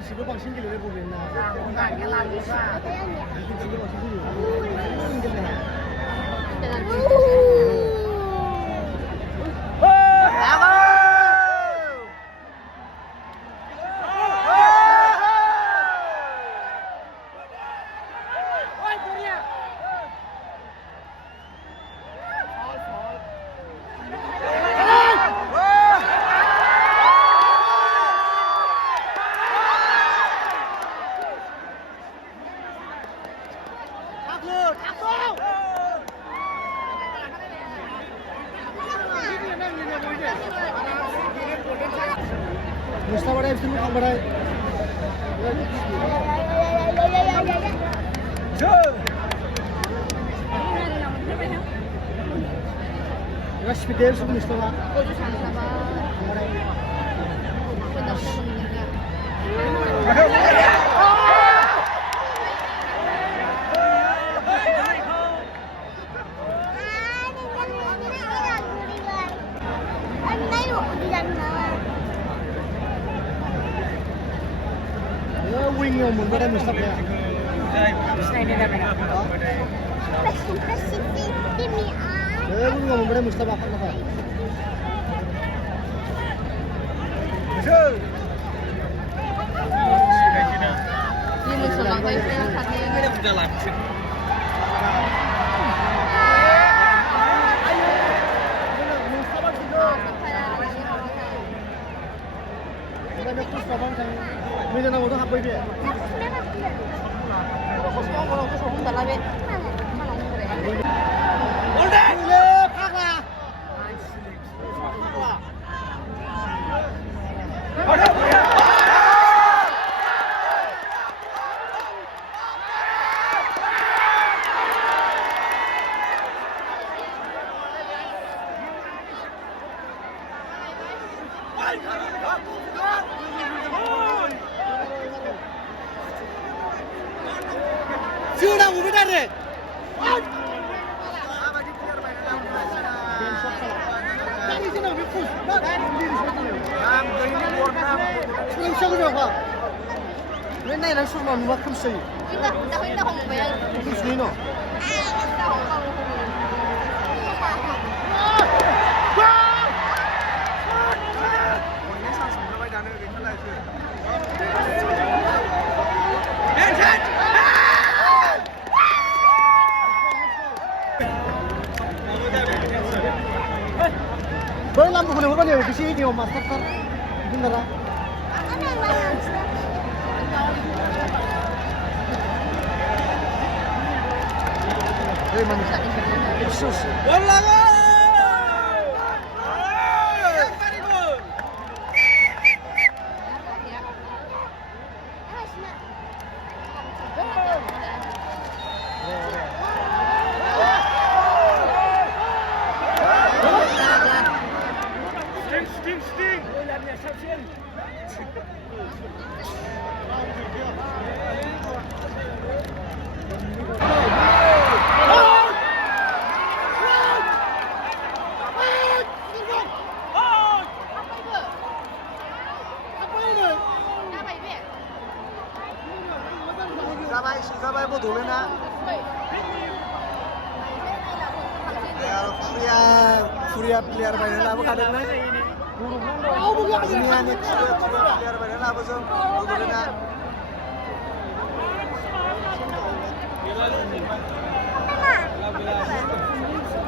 बिसिखौ बांसिन गेलेनाय बबेना Mustafa hepsini mi kamera? Ya şimdi dersin Mustafa. Wing yang mundur dan Mustafa ya. Wing yang mundur dan Mustafa kan apa? Ini Mustafa kau itu yang katanya. Ini udah lanjut. Bây giờ nào tôi học bây giờ. Không đặt lại bên. Ổn định. Phát là. Sudah udah deh. Dari sini bipus. Sudah siapa siapa? Ini yang suruh mau makan sih. Kita hong ya. Itu sih no. Baru lampu boleh bukan ya? Di sini dia masak kan? Bener lah. Hei manusia, Yesus. Bola. Sting. Siapa ibu dulu nak? Furia player mainan apa kadang nak? Ini hanya player mainan apa so? Dulu nak.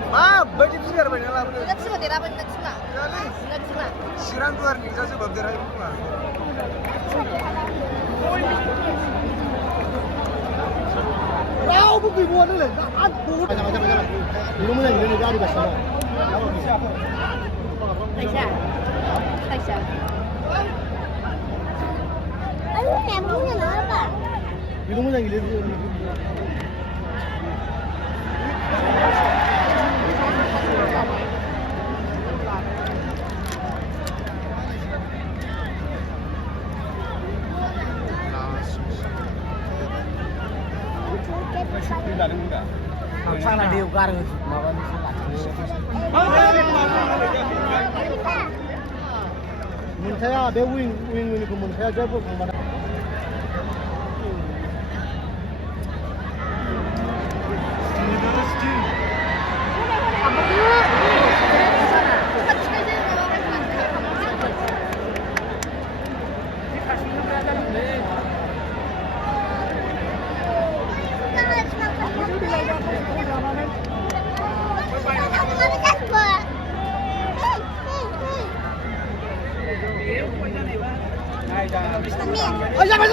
Ma, bagi player mainan apa? Tidak semua tidak apa tidak semua. Tidak semua. Siran keluar nih, jadi bab derai semua. Kau bukan buat ni leh. Aduh. Jangan. Belum lagi ni dari besar. Aisyah. Ayo, kamu ni apa? Belum lagi ni. Sana diukar lawan mun saya ada wing ni mun saya jawab kemana 哎呀，别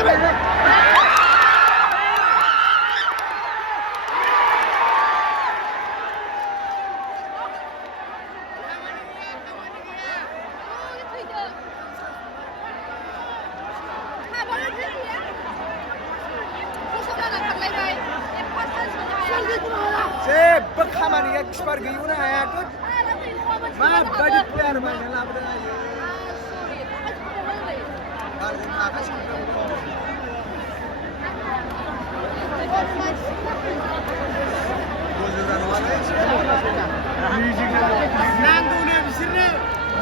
！जेबो खामानिया किपार गैयिखौनो हायाखै माबायदि player बायना लाबोदों आयो बारजों आगासिनो दं गोजोना नङालै नांगौनो बिसोरनो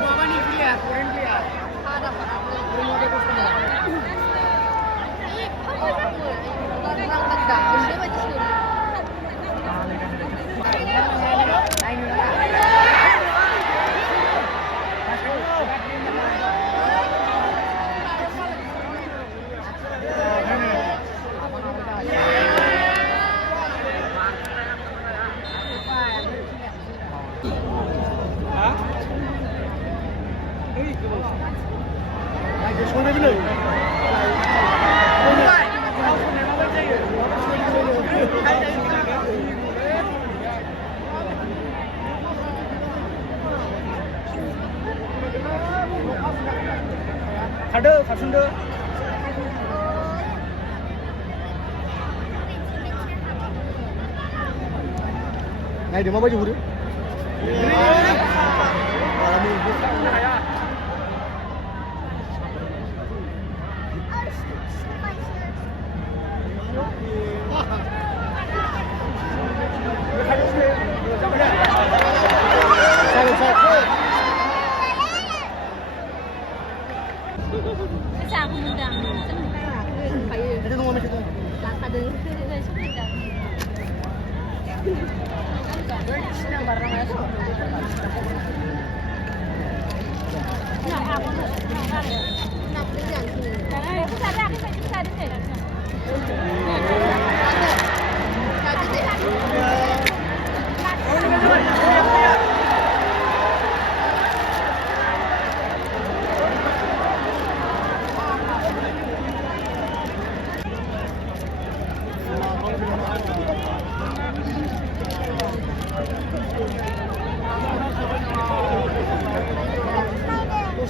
माबानि प्लेयार फरेन प्लेयार खारदो खारसुंदो नायदो माबायदि हरो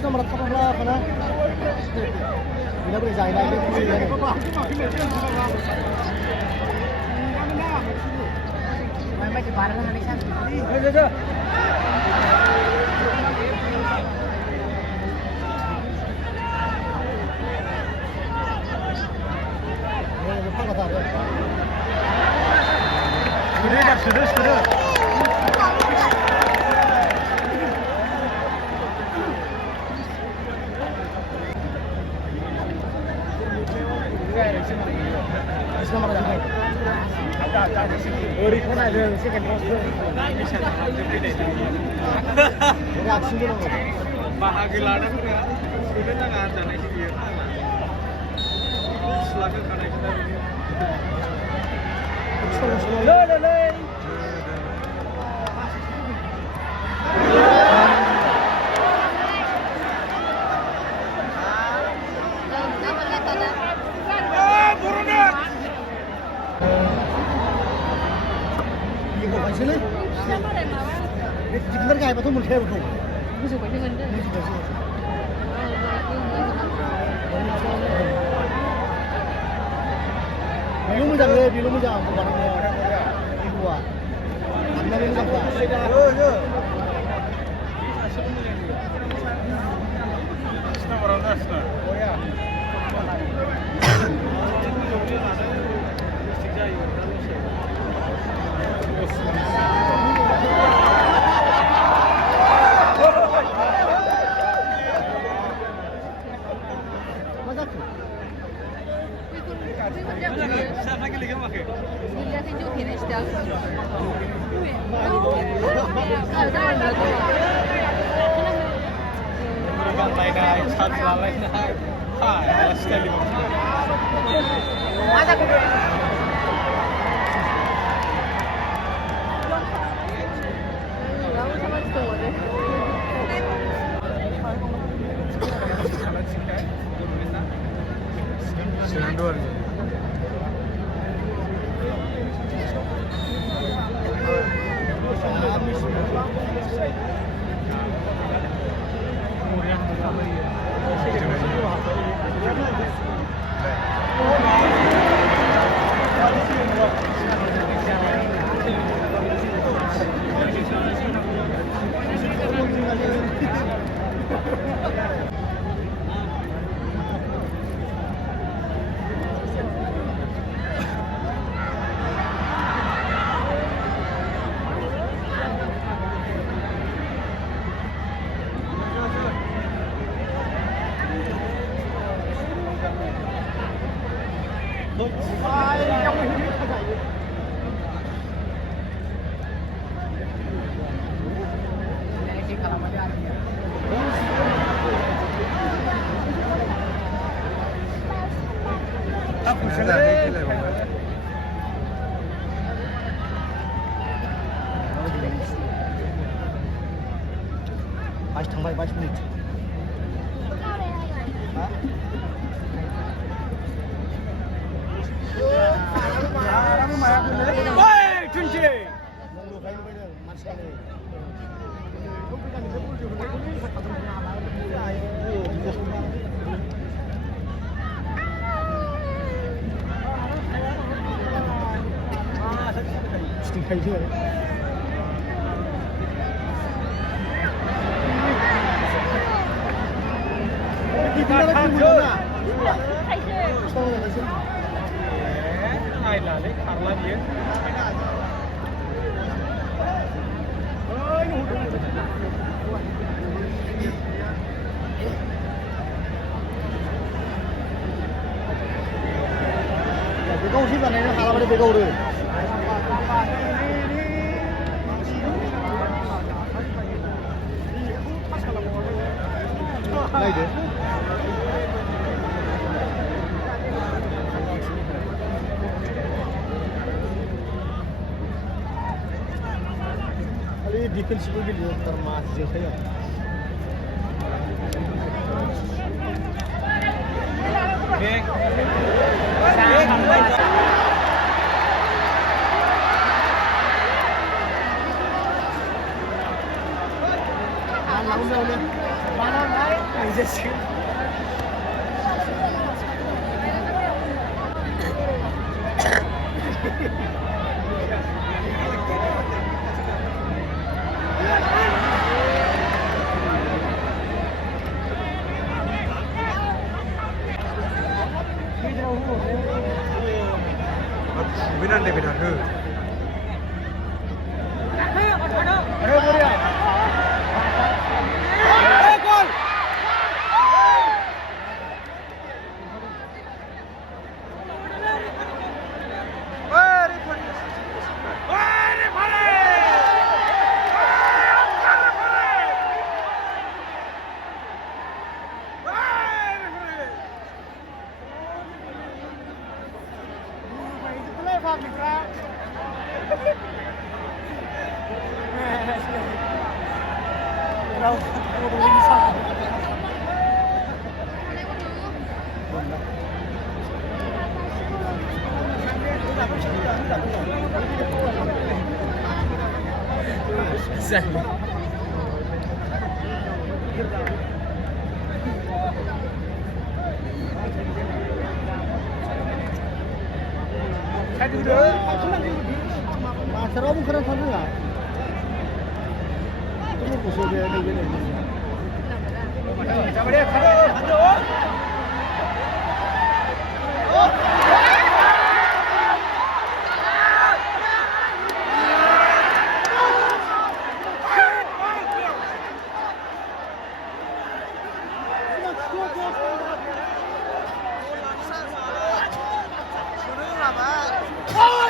nomor kapal mana? Bila boleh jalan lagi. Mai di barang nanti kan. Ayo. Sudah. Bahagia ladan sudah nggak ada nih dia. Selalu karena kita bener nggak betul mulai betul. Belum jangan barangnya di luar. Anda belum jangan. Oh ya. बाइस थांबाय 22 minute नायलालै खारला बियो बेगाव एसे जानायनि हालाबाथाय बेगाव हरो नायदो खालि डिफेन्सबो गेलेयो थार मास जोखायो Binan deh beda ke. Gol. Exactly. 마트라고 그런 사람이야. 또 무슨 게 되겠네. 자, 우리 가자.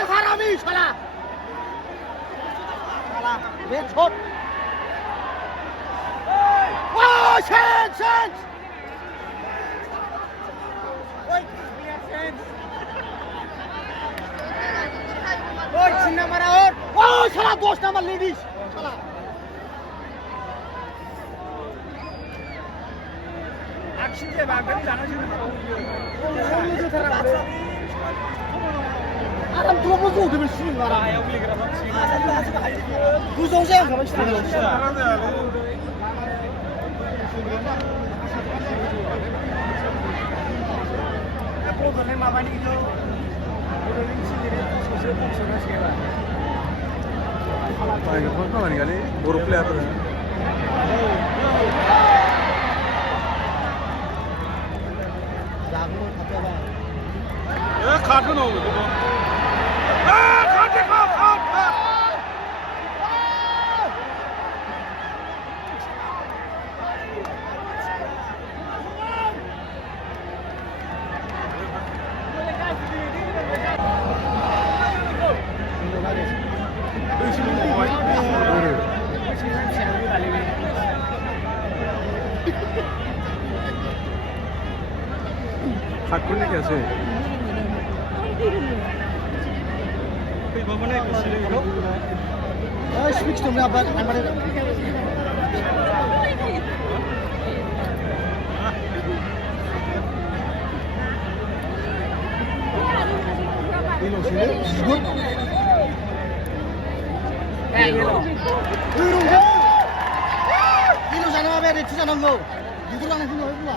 사람이 살아. 살아. 내 첫. 와, 센스. Oi, Cina Maraor. Oh, salah dos nama ladies. Salah. Action je bang, kami jangan sini. 사람 들어보고 오기를 쉬는 거라. 구성생 가만 있어. Microphone kemana kali? Buruk kelihatan. Kartın oldu bu. Kartı kart. হাত করলে কি আছে switch তোমরা আবার আমাদের 이거 이놈 자나마 배를 투자한 거 누구랑 했는 거 해보라.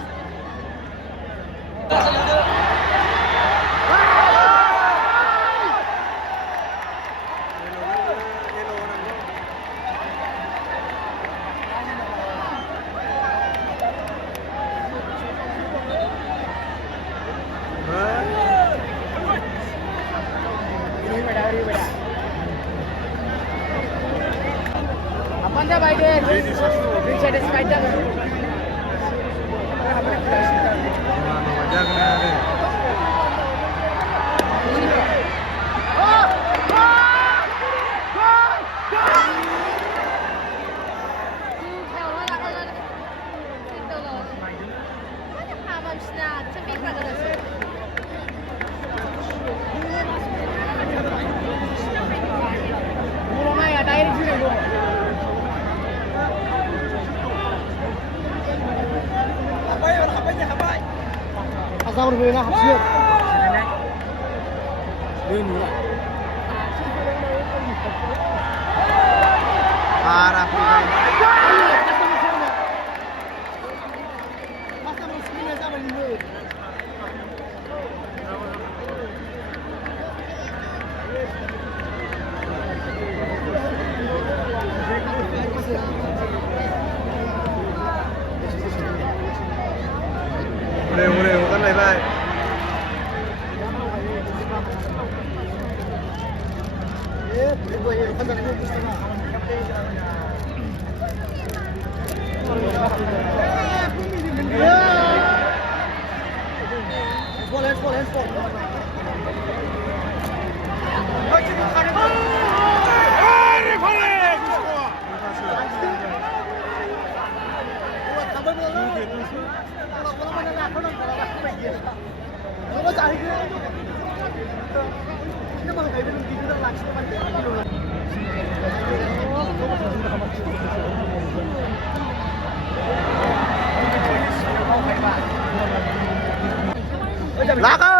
Apa dah Biden? Satisfied dah. Asal berbeda hasil. Ini lah. Parah pemain. Masa meski sama ini. Boleh, bukan lain-lain. Lako!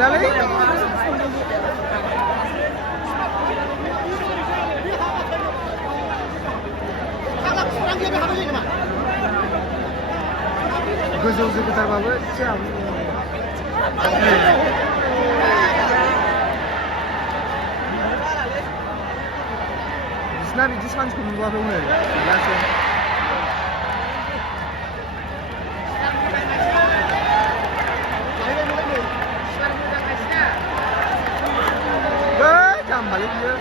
Lali? Gozo sebentar bawa jam. Snabi dismanç kumluğa böyle. Gerçekten. Balik dia.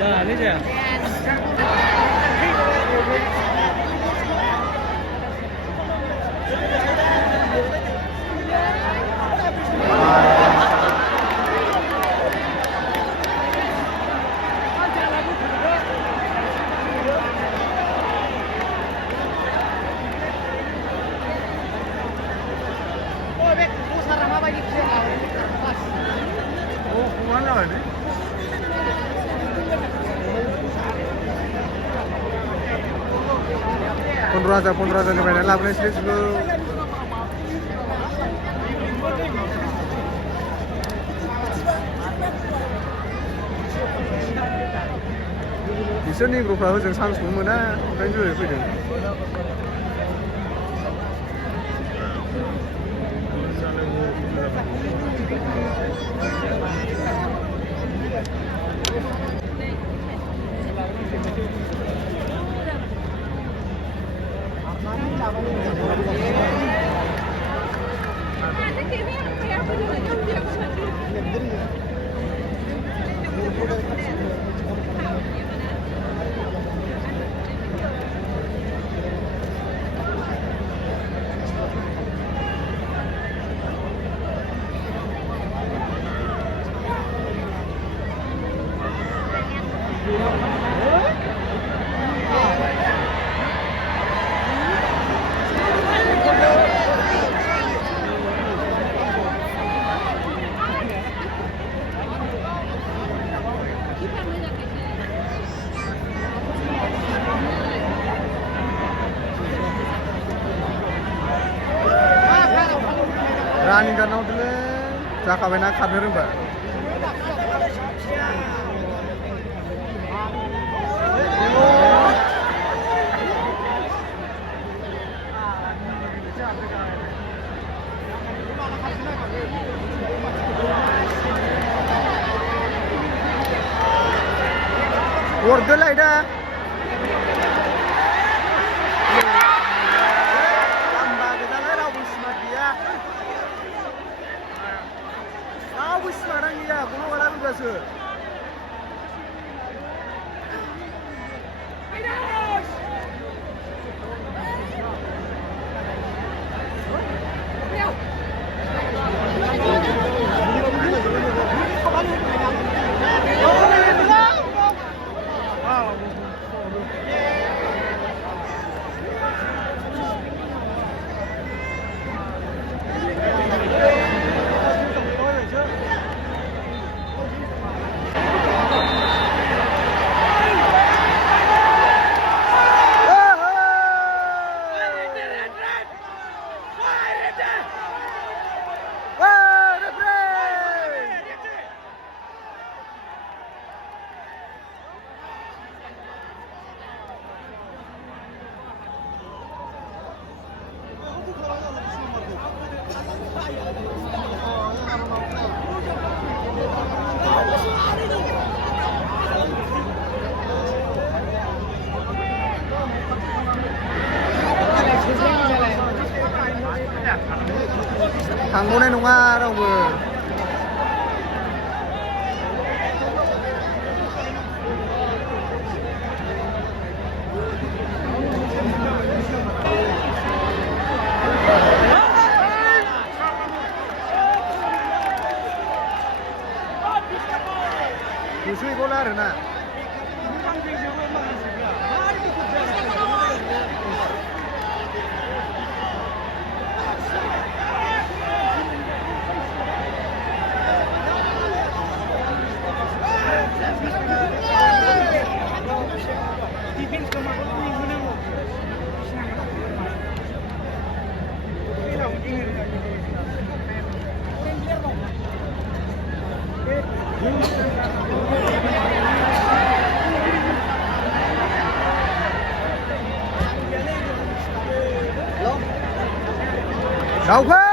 자, 이제. 공항 나가네. Pondro Raja nih mainan lawan Sri juga. Biasanya grupnya itu jangan sama mana, kan juga itu. Running karena udah cakap enak kader mbak. Order lah ida. Tambah kita lah rawus dia. Rawus sekarang ya, kalau orang biasa. 강문의 농아라고. 무수히 골라르나. दावखो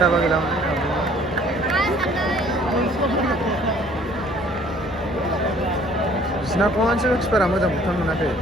Kita bagi daun Bisna komanse ekspera moजां बुथां मोनाखै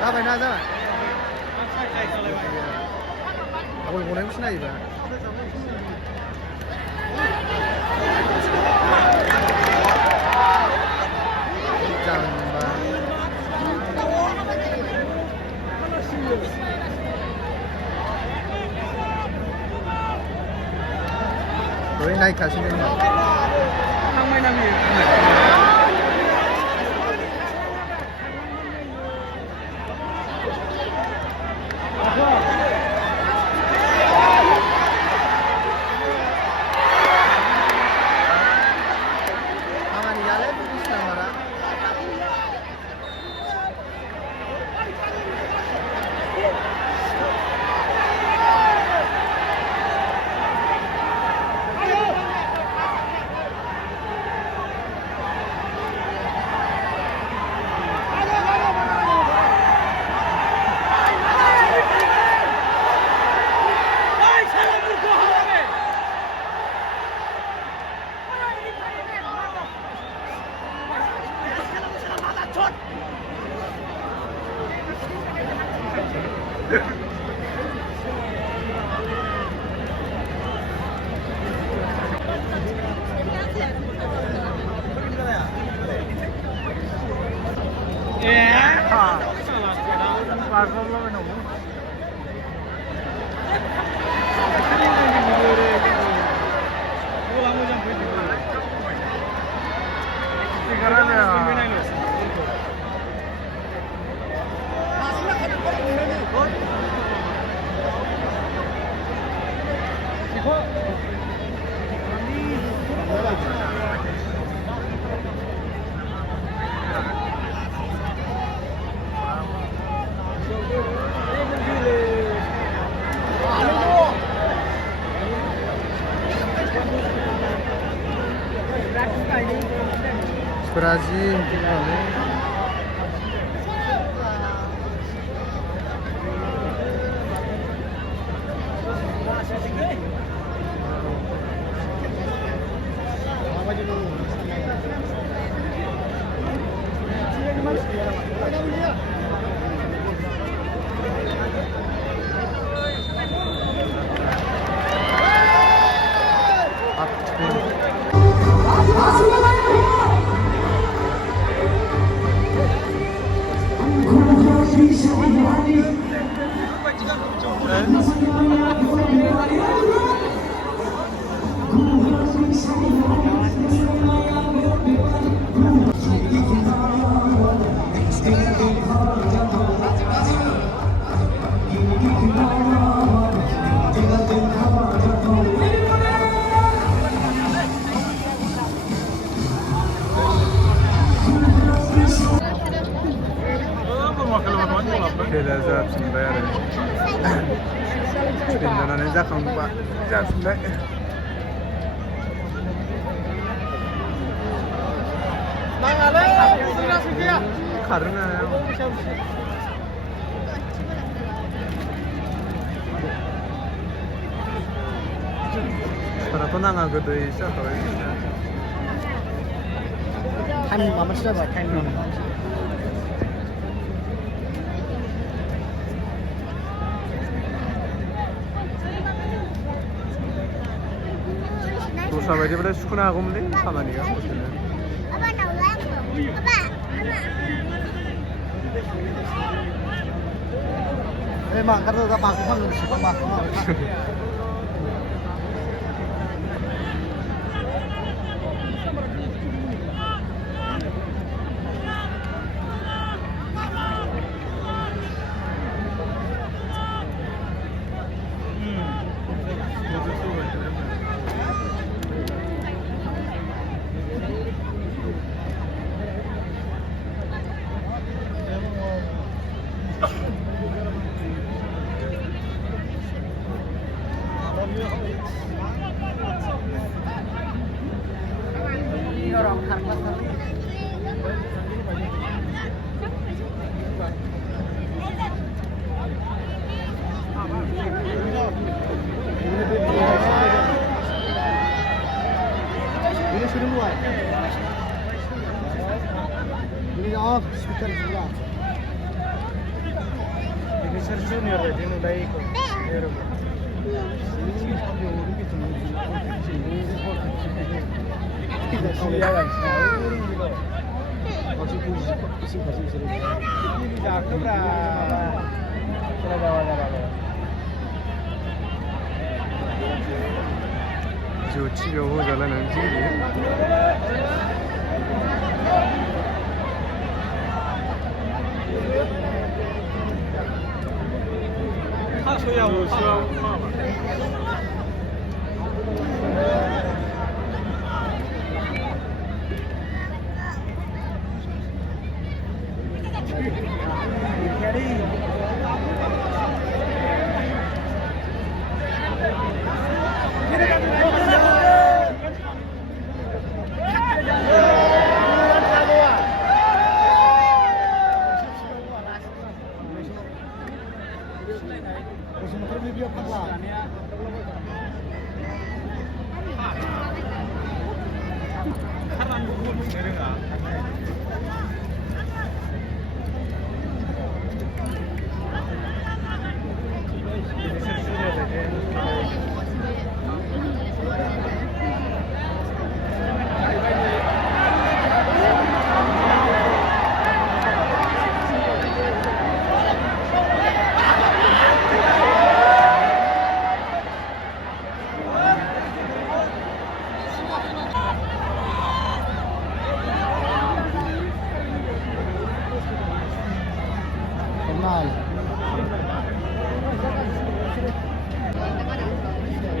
जाबाय ना जाबाय गल गनायखौ सिनायोबा जाम्बा दहाय नायखासिनो थांबाय ना बियो Brazil, खेला जाफिनबाय आरो स्पेन जानानै जाखांबा जाफिनबाय 나가래. 승기야. 가르나요? Para to nanga go doi sa to. 타이밍 마마 시작해. 타이밍. 또 사바디보다 수쿠나하고 문데 사마니가 무슨. 아빠 나 왜? 아빠. Eh mak kata tak pakai pun sih mak. Orang harga ini sudah mulai. Ini off speaker semua. Ini junior ya, ini udah ikut. 저 치료 호자라는 지기.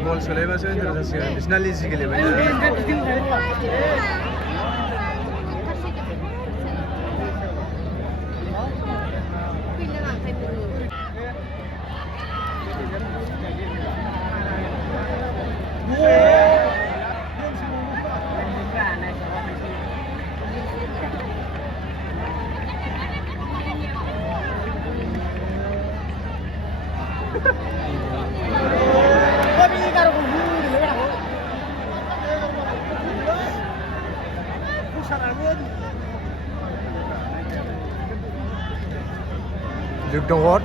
Mall soalnya masih terus sih, bisnis lagi sih kali Look the what?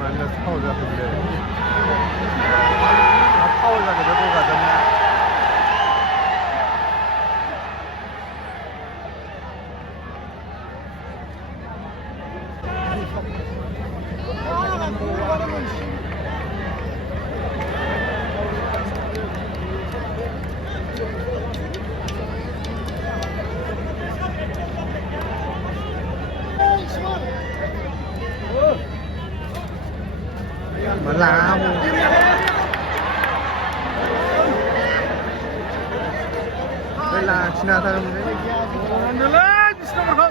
Mana tahu dah tu. Tahu dah tu betul katanya. Malam. 왜 लाखिनो हाथारोमोनलै बिस नम्बरखौ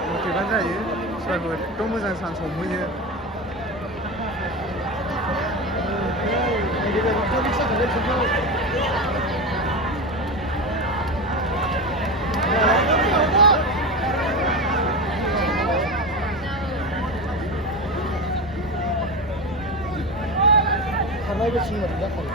मोनफैबानो जायो सोरबाफोर एथ' मोजां chance हमहैयो खारनायबो सिङाव जाखायो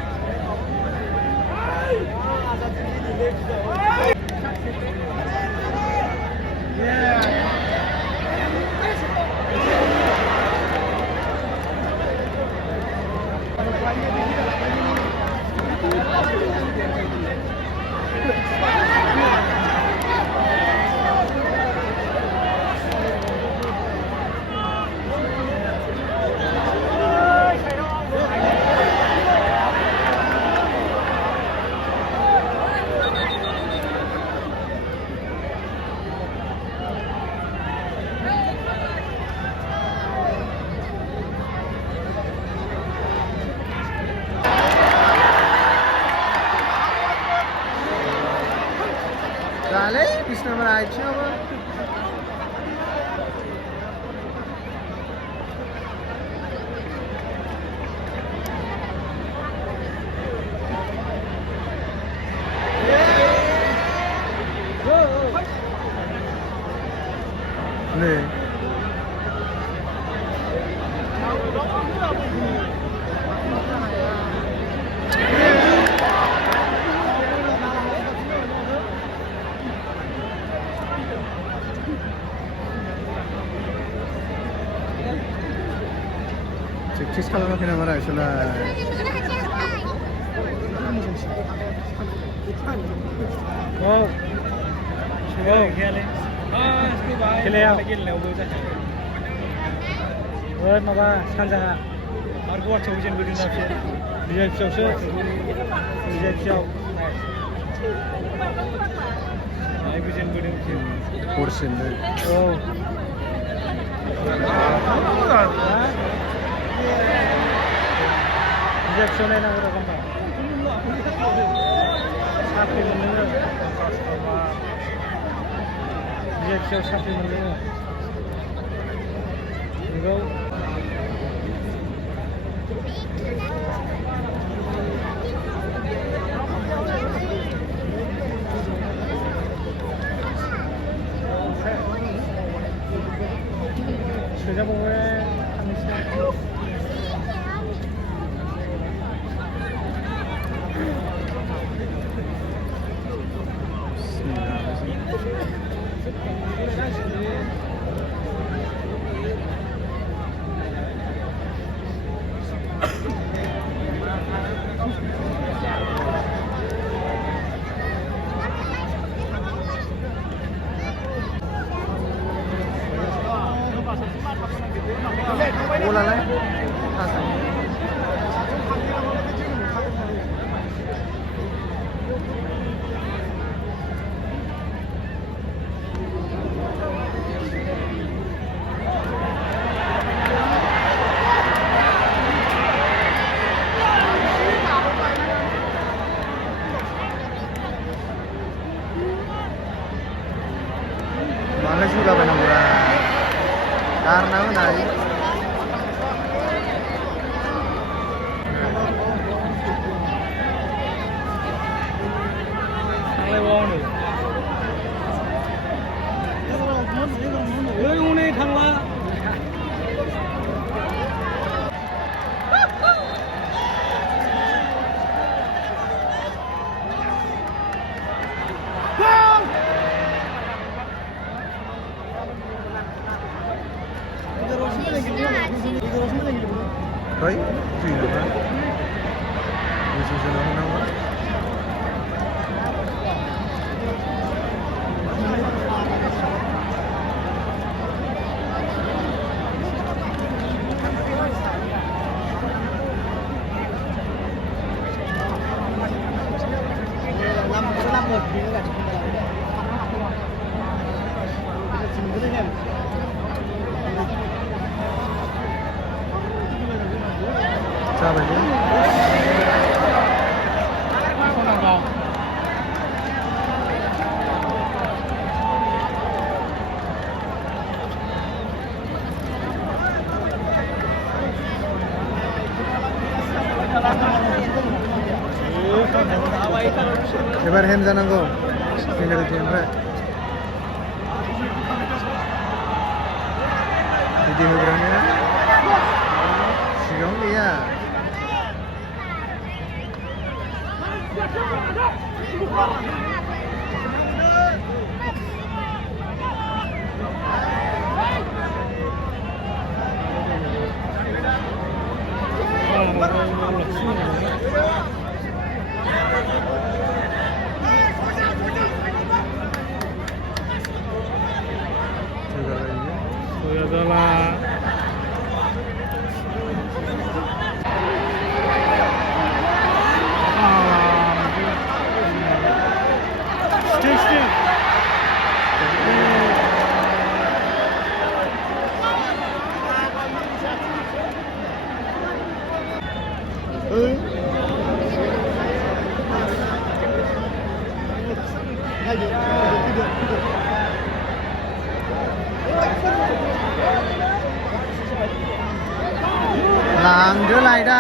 जालै बिस नम्बर आथिङावबो नै प्रेक्टिस खालामाखै नामा रा बिसोरलाय गेलेनायावबो जाखायो माबा सानजाहा आरो गुवाहाटियाव जेनबोदों ना बिसोर बिजायफियावसो बिजायफियाव बेबो जेनबोदों बिसोर हरसेनो औ बिजायफियाव नायनांगौ र' होनबा साख्रि मोननो बिजायफियाव साख्रि मोननो नंगौ सोजाबावबाय थांनोसै जायाखै फैनोबा गोजौजों होनांगौ जाबाय दे एबार हेम जानांगौ पेनाल्टिनिफ्राय बिदि होग्रानिया सिगाङाव गैया लांदो लायदा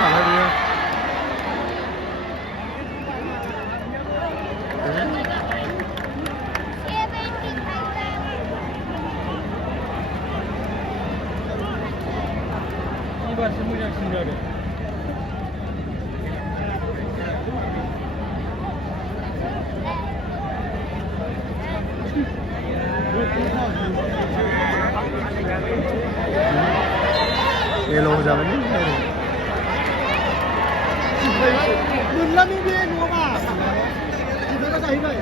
थाला बियो एबारसो मोजांसिन जादों येलो जाबाय मोनलानो बे नङाबा बिदिनो जाहैबाय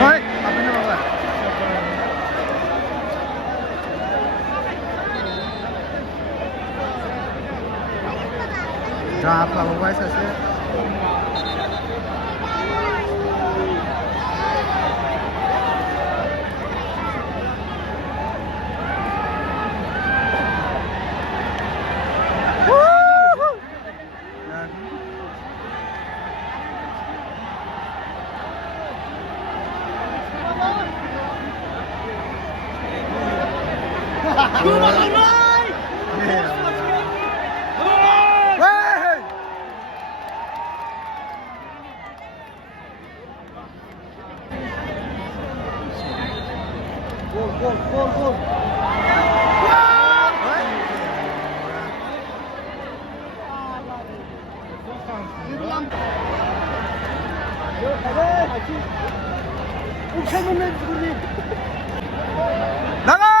ओइ हाबैनो माबा जाफ्लाबाय सासे Gol. 나가!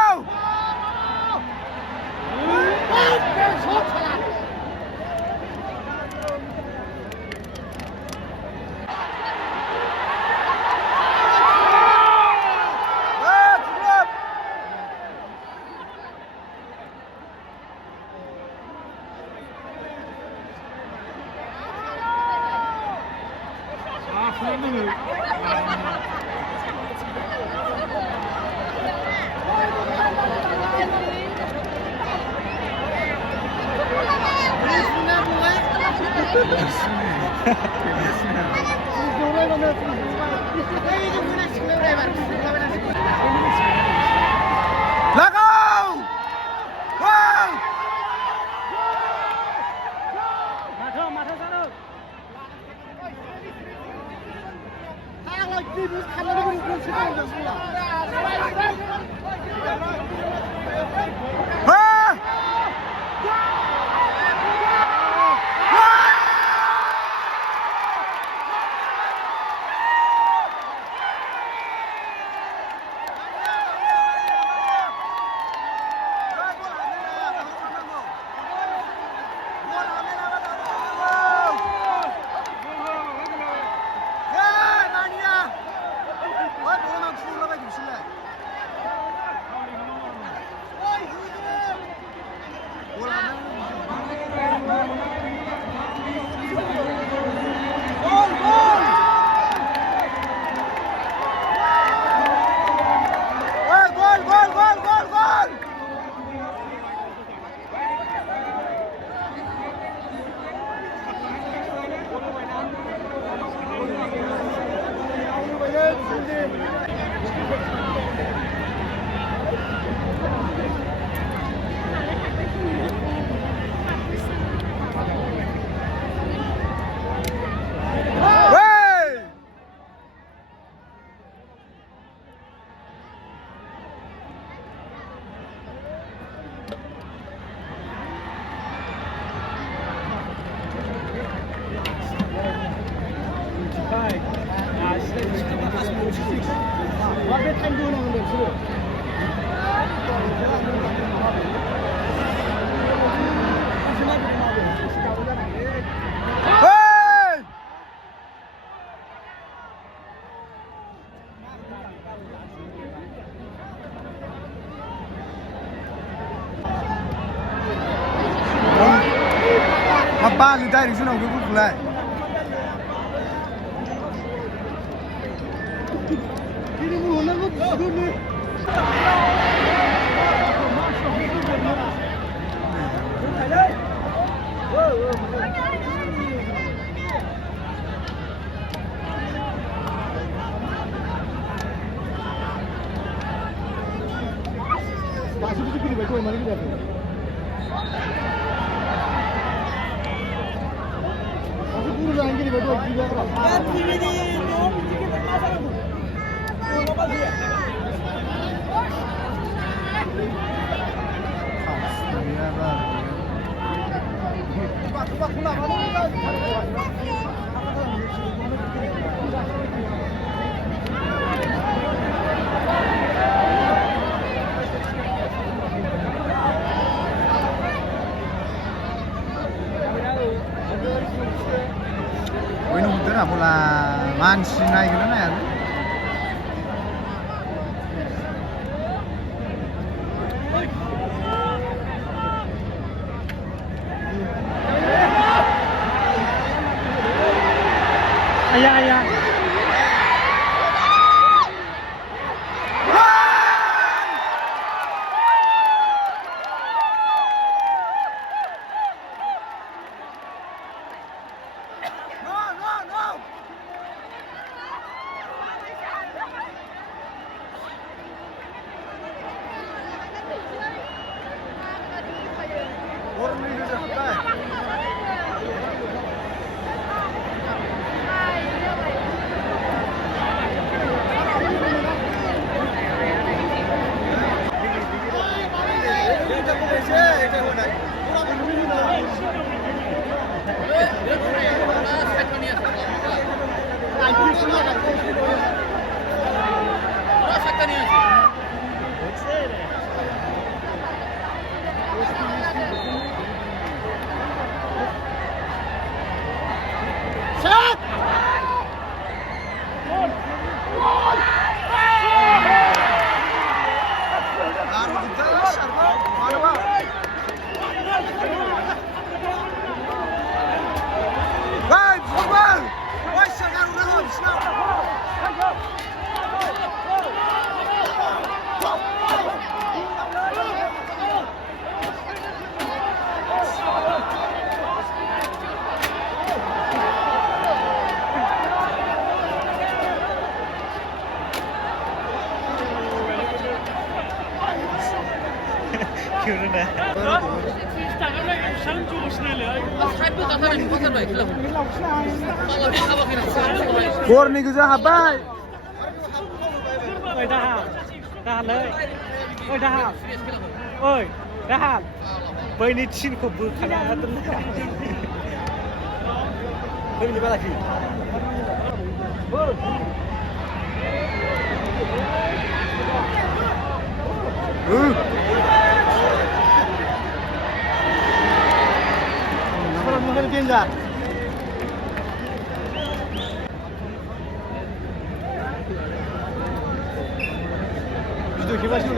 Hey! Mà ba người ta thì chứ nào cái bút lại. Bueno, usted la por la manchina y granada. Ayah, ayah. Korni cứ ra hả bay. Ôi đa hạtเลยôi đa hạt ôi đa hạt bây ní chín của bự khả năng hơn đấy bây giờ bao nhiêu Nó tiên ra. Video kim açıyor?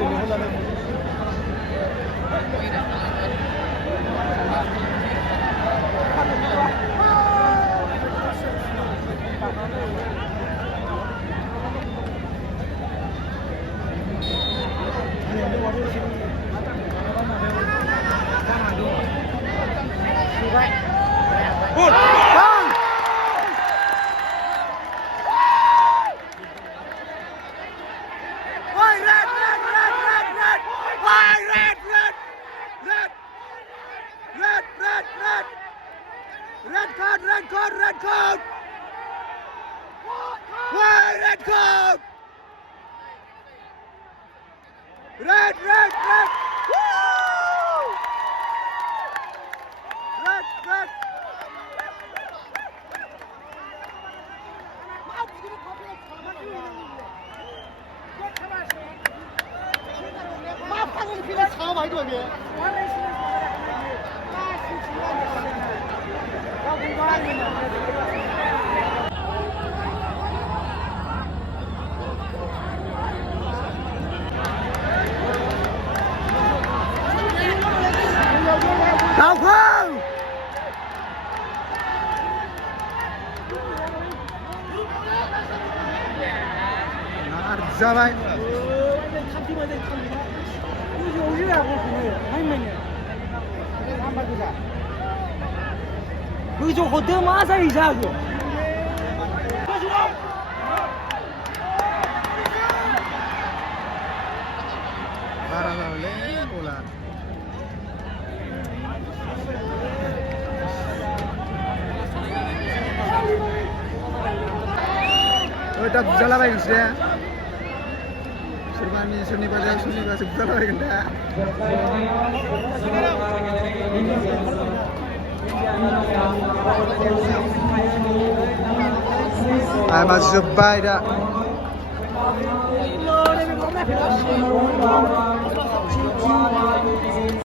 Đào Phương Arjavay 그저 호텔 마사 이자고. Para oleh bola. Oita jala bai gese. Surmani suni baja suni baja jala bai genda. Ay masuk bai da. Lo,